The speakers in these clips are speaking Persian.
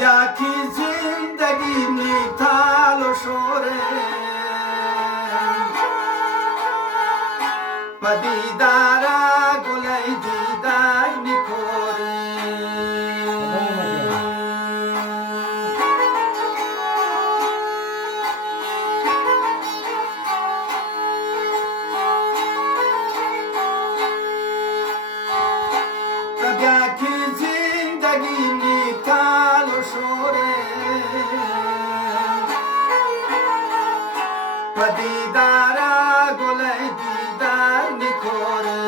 طبیعتی زندگی نیتال و شوره پدیدارا گلی دیدار نیکوره طبیعتی زندگی نیتال و شوره پدیدارا گلی دیدار نیکوره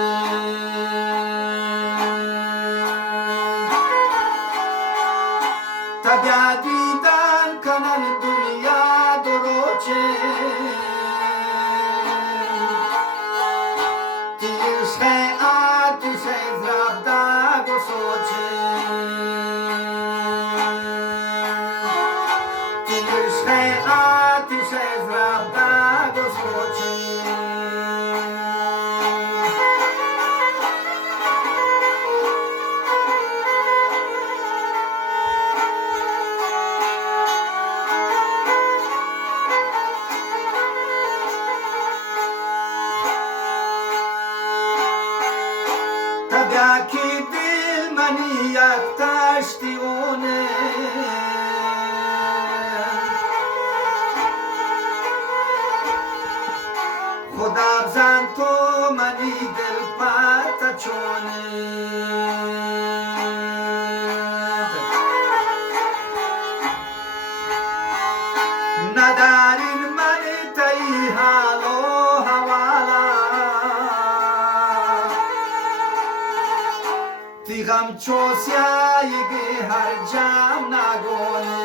طبیعت دیدن کنن دنیا دروچه تیش آتش زرابداغ و سوچه تیش آتش زرابداغ و سوچه طبیعتی دل منی یک تشتیونه خدا بزن تو منی دل پت چونه ندارین من تایی حال و حوالا تیغم چو سیایگی هر جام نگونه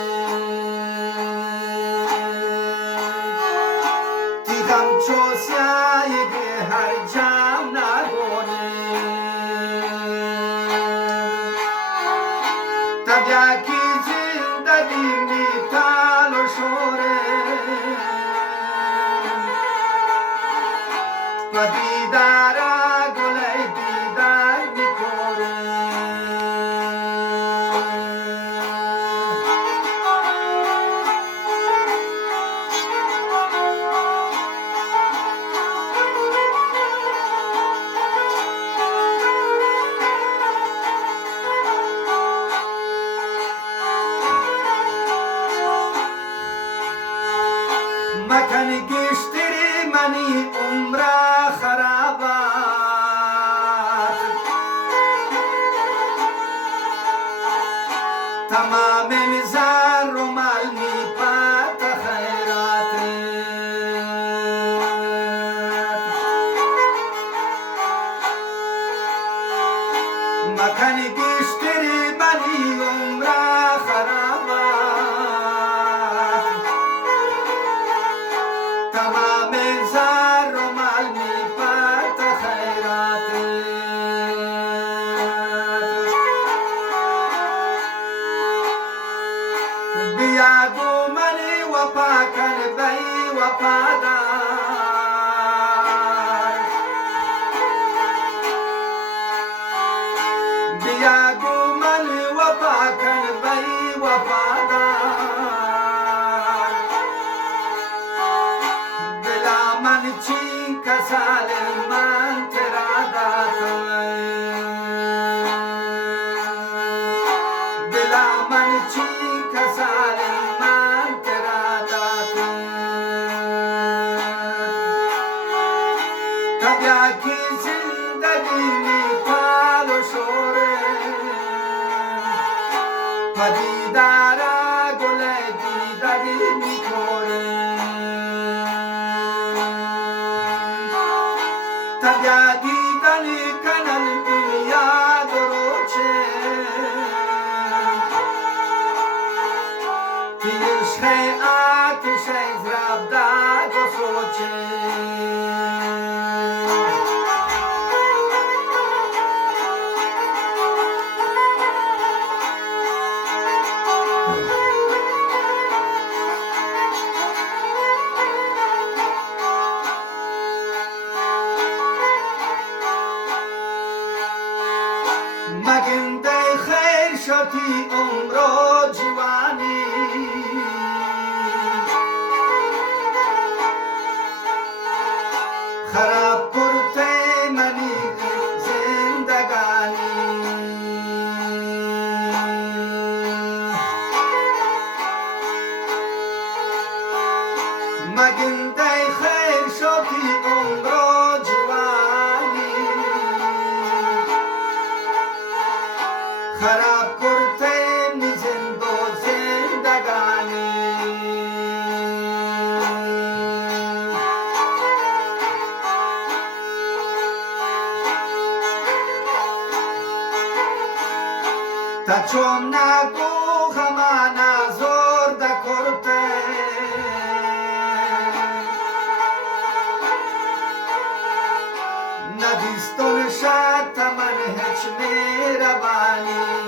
تیغم چو سیایگی هر جام نگونه طبیعتی زندگی نیتال و شوره پدیدارا گلی دیدار نیکوره مکن گشتری منی عمر خرابات تمام زر و مال می پات خیرات مکن گشتری منی عمر خرابات تمام زر و مال می پات خیرات بیا گو منی وفا کن بی وفادار بیا گو منی وفا کن بی وفادار من چین کسال من ترا داتا دلا من چین کسال من ترا داتا طبیعتی زندگی نیتال و شوره پدیدارا گلی دیداری نیکوره طبیعتی دلی کنن دنیا دروچه تیش آتش زرابداغ و سوچه مگن دی خیر شدی عمر و جوان خراب کرده می زندو زندگانی تا چون نگو همانا زور دا کرده ندیستون شد من هیچ میربانی